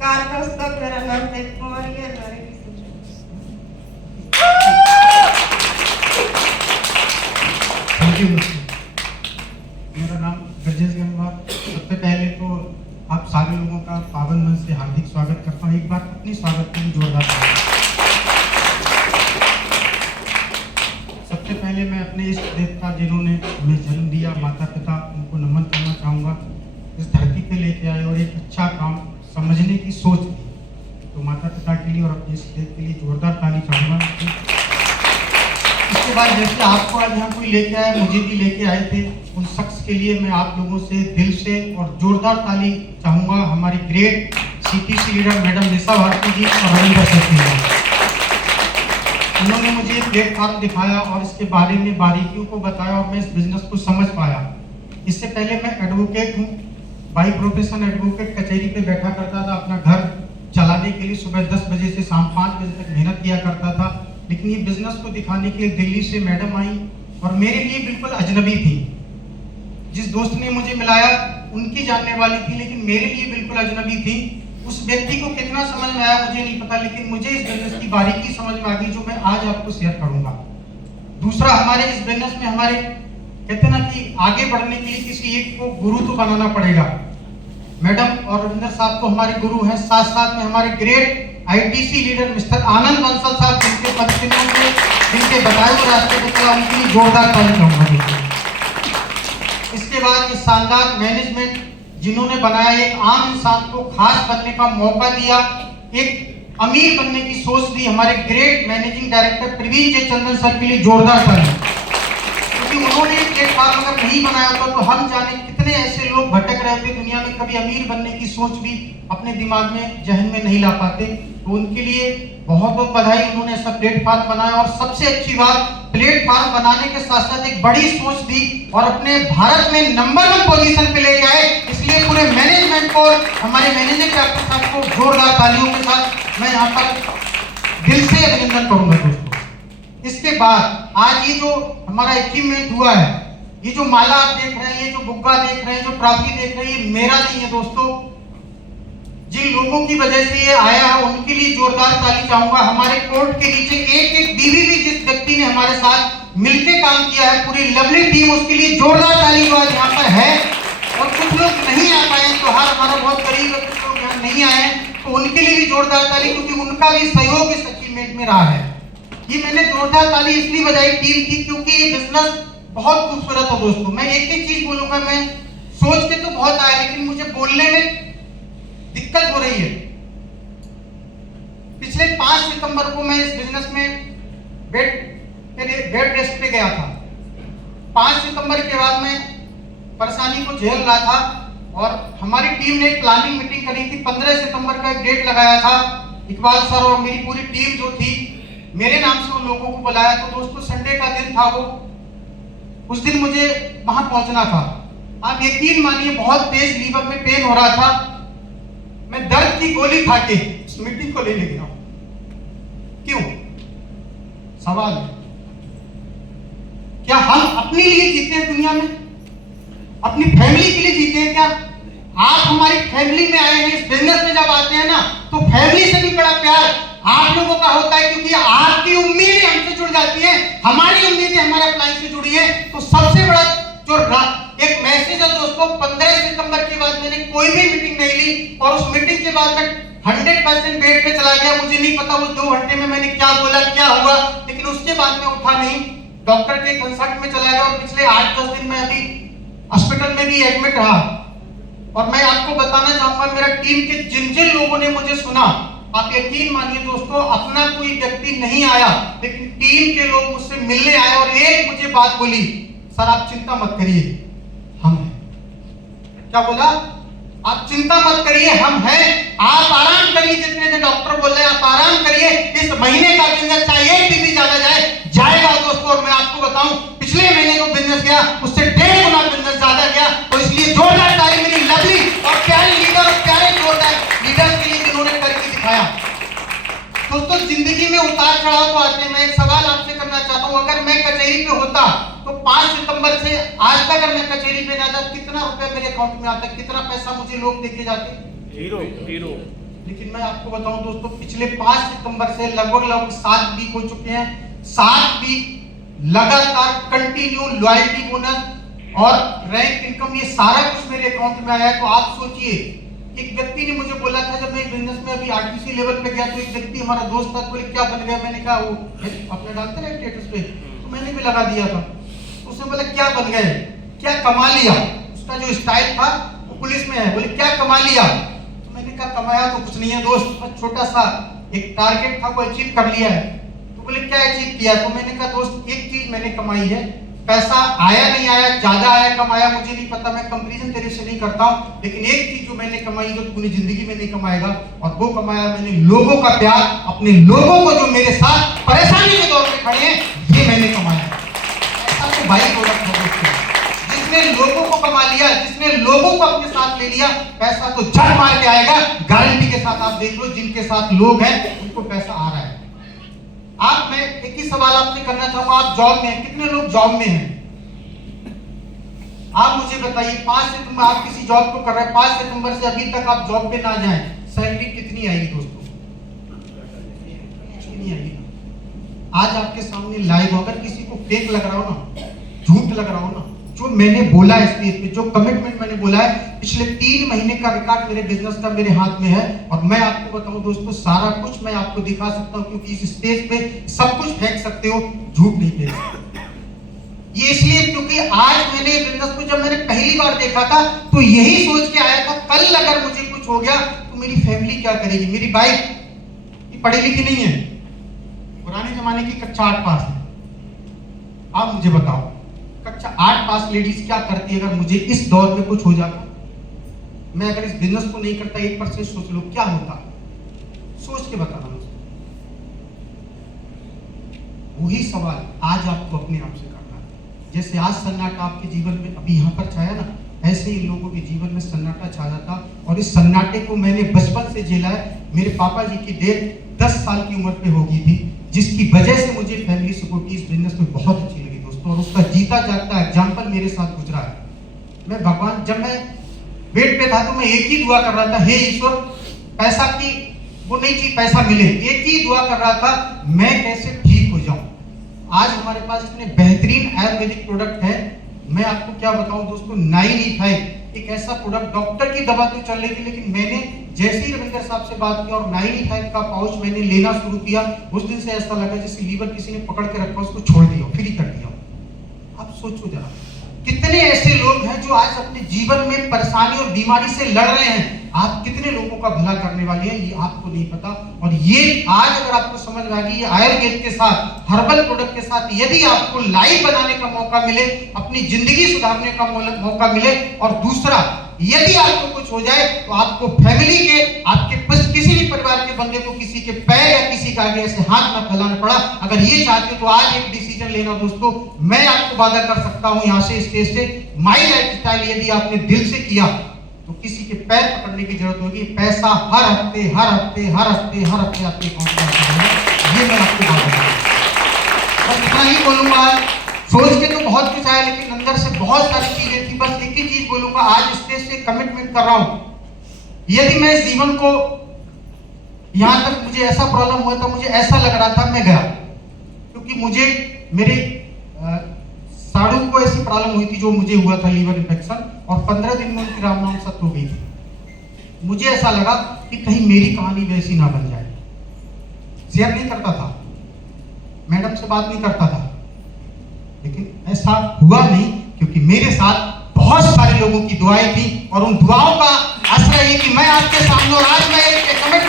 नमस्कार दोस्तों, मेरा नाम देव कुमारी है। Thank you. मेरा नाम ब्रजेश गंगवार। सबसे पहले तो आप सारे लोगों का पावन मन से हार्दिक स्वागत करता हूँ। एक बार अपनी स्वागत के लिए जोरदार ताली। सबसे पहले मैं अपने इष्ट देवता जिन्होंने हमें जन्म दिया, माता पिता, उनको नमन करना चाहूँगा। इस धरती पे लेके आए और एक अच्छा काम समझने की सोच दी, तो माता पिता के लिए और अपने इष्ट देव के लिए जोरदार ताली चाहूँगा। इसके बाद जैसे आपको आज यहाँ कोई लेके आया, मुझे भी लेके आए थे, उन शख्स के लिए मैं आप लोगों से दिल से और जोरदार ताली चाहूँगा। हमारी ग्रेट सीटीसी लीडर मैडम निशा भारती जी और रविंद्र सेठी जी, उन्होंने मुझे एक प्लेटफॉर्म दिखाया और इसके बारे में बारीकियों को बताया और मैं इस बिजनेस को समझ पाया। इससे पहले मैं एडवोकेट हूँ, बाई प्रोफेशन एडवोकेट, कचहरी पे बैठा करता था, अपना घर चलाने के लिए सुबह 10 बजे से शाम 5 बजे तक मेहनत किया करता था। लेकिन ये बिजनेस को दिखाने के लिए दिल्ली से मैडम आई और मेरे लिए बिल्कुल अजनबी थी। जिस दोस्त ने मुझे मिलाया उनकी जानने वाली थी, लेकिन मेरे लिए बिल्कुल अजनबी थी। उस व्यक्ति को कितना समझ में आया मुझे नहीं पता, लेकिन मुझे इस बिजनेस की बारीकी समझ में आ गई, जो मैं आज आपको शेयर करूंगा। दूसरा, हमारे इस बिजनेस में हमारे कहते हैं ना कि आगे बढ़ने के लिए किसी एक को गुरु तो बनाना पड़ेगा। मैडम और रविंद्र साहब तो हमारे गुरु हैं, साथ साथ में हमारे ग्रेट आईटीसी लीडर मिस्टर आनंद बंसल साहब, जिनके परिश्रमों में, जिनके बताए हुए रास्ते पे चला, उनके लिए जोरदार ताली चाहूंगा। इसके बाद ये शानदार मैनेजमेंट जिन्होंने बनाया, एक आम इंसान को खास बनने का मौका दिया, एक अमीर बनने की सोच दी, हमारे ग्रेट मैनेजिंग डायरेक्टर प्रवीण जे चंदन सर के लिए जोरदार ताली। क्योंकि उन्होंने एक प्लेटफॉर्म अगर नहीं बनाया होता तो हम जाने कितने ऐसे लोग भटक रहे थे दुनिया में, कभी अमीर बनने की सोच भी अपने दिमाग में, जहन में नहीं ला पाते। तो उनके लिए बहुत बहुत बधाई, उन्होंने ऐसा प्लेटफॉर्म बनाया। और सबसे अच्छी बात, प्लेटफॉर्म बनाने के साथ साथ एक बड़ी सोच दी और अपने भारत में नंबर 1 पोजीशन पे ले आए। इसलिए पूरे मैनेजमेंट को, हमारे मैनेजर डॉक्टर साहब को जोरदार तालियों के साथ मैं यहाँ पर दिल से अभिनंदन करूंगा दोस्तों। इसके बाद आज ये जो हमारा अचीवमेंट हुआ है, ये जो माला आप देख रहे हैं, ये जो बुग्गा देख रहे हैं, जो ट्रॉफी देख रहे हैं, ये मेरा नहीं है दोस्तों। जिन लोगों की वजह से ये आया है उनके लिए जोरदार ताली चाहूंगा। हमारे कोर्ट के नीचे एक एक बीवी भी जिस व्यक्ति ने हमारे साथ मिलकर काम किया है, पूरी लवली टीम, उसके लिए जोरदार ताली आज यहाँ पर है। और कुछ लोग नहीं आ पाए, तो हमारा बहुत करीब है, कुछ लोग यहाँ नहीं आए, तो उनके लिए भी जोरदार ताली, क्योंकि उनका भी सहयोग इस अचीवमेंट में रहा है। ये मैंने जोरदार ताली इसलिए बजाई टीम की, क्योंकि ये बिजनेस बहुत खूबसूरत है दोस्तों। मैं एक ही चीज बोलूंगा, मैं सोच के तो बहुत आया, लेकिन मुझे बोलने में दिक्कत हो रही है। पिछले 5 सितंबर को मैं इस बिजनेस में बेड रेस्ट पे गया था। 5 सितंबर के बाद मैं परेशानी को झेल रहा था और हमारी टीम ने एक प्लानिंग मीटिंग करी थी। 15 सितंबर का एक डेट लगाया था। इकबाल सर और मेरी पूरी टीम जो थी, मेरे नाम से उन लोगों को बुलाया। तो दोस्तों संडे का दिन था वो, उस दिन मुझे वहां पहुंचना था। आप यकीन मानिए, बहुत तेज लीवर में पेन हो रहा था। मैं दर्द की गोली खा के इस मीटिंग को लेने गया। क्यों? सवाल है, क्या हम अपने लिए जीते हैं दुनिया में? अपनी फैमिली के लिए जीते हैं क्या? आप हमारी फैमिली में आए हैं, इस बिजनेस में जब आते हैं ना, तो फैमिली से भी बड़ा प्यार आप लोगों का होता है, क्योंकि आपकी उम्मीदें हमसे जुड़ जाती हैं, हमारी उम्मीदें हमारे अप्लाई से जुड़ी है। तो सबसे बड़ा जो एक मैसेज है दोस्तों, 15 सितंबर के बाद मैंने कोई भी मीटिंग नहीं ली और उस मीटिंग के बाद मैं 100% बेड पे चला गया। मुझे नहीं पता उस 2 घंटे में मैंने क्या बोला, क्या हुआ, लेकिन उसके बाद मैं उठा नहीं, डॉक्टर के कंसल्ट में चला गया और पिछले 8-10 दिन में अभी हॉस्पिटल में भी एडमिट रहा। और मैं आपको बताना चाहूंगा, मेरा टीम के जिन जिन लोगों ने मुझे सुना, आप यकीन मानिए दोस्तों, अपना कोई व्यक्ति नहीं आया, लेकिन टीम के लोग मुझसे मिलने आए और एक मुझे बात बोली, सर आप चिंता मत करिए, हम हैं। क्या बोला? आप चिंता मत करिए, हम हैं, आप आराम करिए। जितने दिन डॉक्टर बोल रहे हैं आप आराम करिए, इस महीने का बिजनेस चाहे एक भी ज्यादा जाएगा दोस्तों। और मैं आपको बताऊं, पिछले महीने जो बिजनेस गया उससे 1.5 गुना बिजनेस ज्यादा गया। तो इसलिए जोरदार ताली मेरी लवली और प्यारे लीडर और प्यारे जोरदार लीडर्स के लिए जिन्होंने करके दिखाया। दोस्तों जिंदगी में उतार चढ़ाव तो आते हैं। मैं एक सवाल आपसे करना चाहता हूं, अगर मैं कचहरी पे होता तो 5 सितंबर से आज तक अगर मैं कचहरी पे जाता, कितना रुपया मेरे अकाउंट में आता, कितना पैसा मुझे लोग देके जाते? 0 लेकिन मैं आपको बताऊं दोस्तों, पिछले 5 सितंबर से लगभग 7 वीक हो चुके हैं। 7 वीक लगातार कंटिन्यू लॉयल्टी बोनस और रैंक इनकम, ये सारा कुछ मेरे अकाउंट में आया है। तो आप सोचिए, एक व्यक्ति ने मुझे बोला था जब मैं बिजनेस में अभी आरटीसी लेवल पे गया, तो एक व्यक्ति हमारा दोस्त था, बोले क्या बन गया? मैंने कहा वो अपने डालते रहे स्टेटस पे, तो मैंने भी लगा दिया था। उसने बोला क्या बन गए, क्या कमा लिया? उसका जो स्टाइल था वो पुलिस में है। बोले क्या कमा लिया? तो मैंने कहा कमाया तो कुछ नहीं है दोस्त, बस छोटा सा एक टारगेट था वो अचीव कर लिया है। तो बोले क्या अचीव किया? तो मैंने कहा दोस्त एक चीज मैंने कमाई है, पैसा आया नहीं आया, ज्यादा आया कमाया मुझे नहीं पता, मैं कंपैरिजन तेरे से नहीं करता हूं, लेकिन एक चीज जो मैंने कमाई जो पूरी जिंदगी में नहीं कमाएगा, और वो कमाया मैंने लोगों का प्यार, अपने लोगों को जो मेरे साथ परेशानी के दौर में खड़े हैं, ये मैंने कमाया। ऐसा तो भाई प्रोडक्ट है दोस्तों, जिसने लोगों को कमा लिया, जिसने लोगों को अपने साथ ले लिया, पैसा तो झट मार के आएगा। गारंटी के साथ आप देख लो, जिनके साथ लोग हैं उनको पैसा आ रहा है। आप, मैं एक ही सवाल आपसे करना चाहूंगा, आप जॉब में हैं, कितने लोग जॉब में हैं? आप मुझे बताइए, 5 सितंबर आप किसी जॉब को कर रहे हैं, 5 सितंबर से अभी तक आप जॉब पे ना जाएं, सैलरी कितनी आएगी दोस्तों? कितनी आएगी? आज आपके सामने लाइव, अगर किसी को फेक लग रहा हो ना, झूठ लग रहा हो ना, जो मैंने बोला है स्टेज पे, जो कमिटमेंट मैंने बोला है, पिछले 3 महीने का रिकॉर्ड मेरे बिजनेस का मेरे हाथ में है। और मैं आपको बताऊं दोस्तों, सारा कुछ मैं आपको दिखा सकता हूं, क्योंकि इस स्टेज पे सब कुछ फेंक सकते हो, झूठ नहीं फेंक सकते। ये इसलिए क्योंकि आज मैंने बिजनेस को जब मैंने पहली बार देखा था, तो यही सोच के आया था, कल अगर मुझे कुछ हो गया तो मेरी फैमिली क्या करेगी? मेरी वाइफ पढ़ी लिखी नहीं है, पुराने जमाने की कक्षा 8 पास है। आप मुझे बताओ, कक्षा 8 पास लेडीज क्या करती है अगर मुझे इस दौर में कुछ हो जाता? मैं अगर इस बिजनेस को नहीं करता, 1% सोच लो क्या होता, सोच के बताना मुझे। वही सवाल आज आपको अपने आप से करना है। जैसे आज सन्नाटा आपके जीवन में अभी यहाँ पर छाया ना, ऐसे ही लोगों के जीवन में सन्नाटा छा जाता। और इस सन्नाटे को मैंने बचपन से झेला है। मेरे पापा जी की डेथ 10 साल की उम्र पे हो गई थी, जिसकी वजह से मुझे फैमिली सपोर्ट इस बिजनेस में बहुत अच्छी लगी दोस्तों, और उसका जीता जागता एग्जाम्पल मेरे साथ गुजरा है। मैं भगवान, जब मैं बेड पे था तो मैं एक ही दुआ कर रहा था, हे ईश्वर, पैसा की वो नहीं चाहिए, पैसा मिले। एक ही दुआ कर रहा था, मैं कैसे ठीक हो जाऊं। आज हमारे पास इतने बेहतरीन आयुर्वेदिक प्रोडक्ट है, मैं आपको क्या बताऊं दोस्तों। 9E5 एक ऐसा प्रोडक्ट, डॉक्टर की दवा तो चल रही थी, लेकिन मैंने जैसे ही रविंदर साहब से बात की और 9E5 का पाउच मैंने लेना शुरू किया, उस दिन से ऐसा लगा जैसे लीवर किसी ने पकड़ के रखा, उसको छोड़ दिया, फ्री कर दिया। आप सोचो जरा, कितने ऐसे लोग हैं जो आज अपने जीवन में परेशानी और बीमारी से लड़ रहे हैं। आप कितने लोगों का भला करने वाले हैं, ये आपको नहीं पता। और ये आज अगर आपको समझ में आ गई, ये आयुर्वेद के साथ, हर्बल प्रोडक्ट के साथ यदि आपको लाइफ बनाने का मौका मिले, अपनी जिंदगी सुधारने का मौका मिले, और दूसरा यदि आपको कुछ हो जाए तो आपको फैमिली के, आपके किसी भी परिवार के बंदे को किसी के पैर या किसी का आगे ऐसे हाथ ना फैलाना पड़ा। अगर ये चाहते हो तो आज एक डिसीजन लेना दोस्तों। मैं आपको वादा कर सकता हूं यहाँ से, स्टेज से, माई लाइफ स्टाइल यदि आपने दिल से किया तो किसी के पैर पकड़ने की जरूरत होगी। पैसा हर हफ्ते आपके अकाउंट में आता है, ये मैं आपको वादा करता हूं। बस इतना ही बोलूंगा। सोच के तो बहुत कुछ आया, लेकिन अंदर से बहुत सारी चीजें थी। बस एक ही चीज बोलूंगा, आज स्टेज से कमिटमेंट कर रहा हूं, यदि मैं इस जीवन को, यहां तक मुझे ऐसा प्रॉब्लम हुआ था, मुझे ऐसा लग रहा था मैं गया, क्योंकि मुझे मेरे साड़ू को ऐसी प्रॉब्लम हुई थी जो मुझे हुआ था, लीवर इन्फेक्शन, और 15 दिन में उनकी राम नाम सत्य हो गई थी। मुझे ऐसा लगा कि कहीं मेरी कहानी वैसी ना बन जाए। शेयर नहीं करता था, मैडम से बात नहीं करता था, लेकिन ऐसा हुआ नहीं, क्योंकि मेरे साथ बहुत सारे लोगों की दुआएं थी, और उन दुआओं का असर है कि मैं आपके सामने, और आज मैं एक कमिट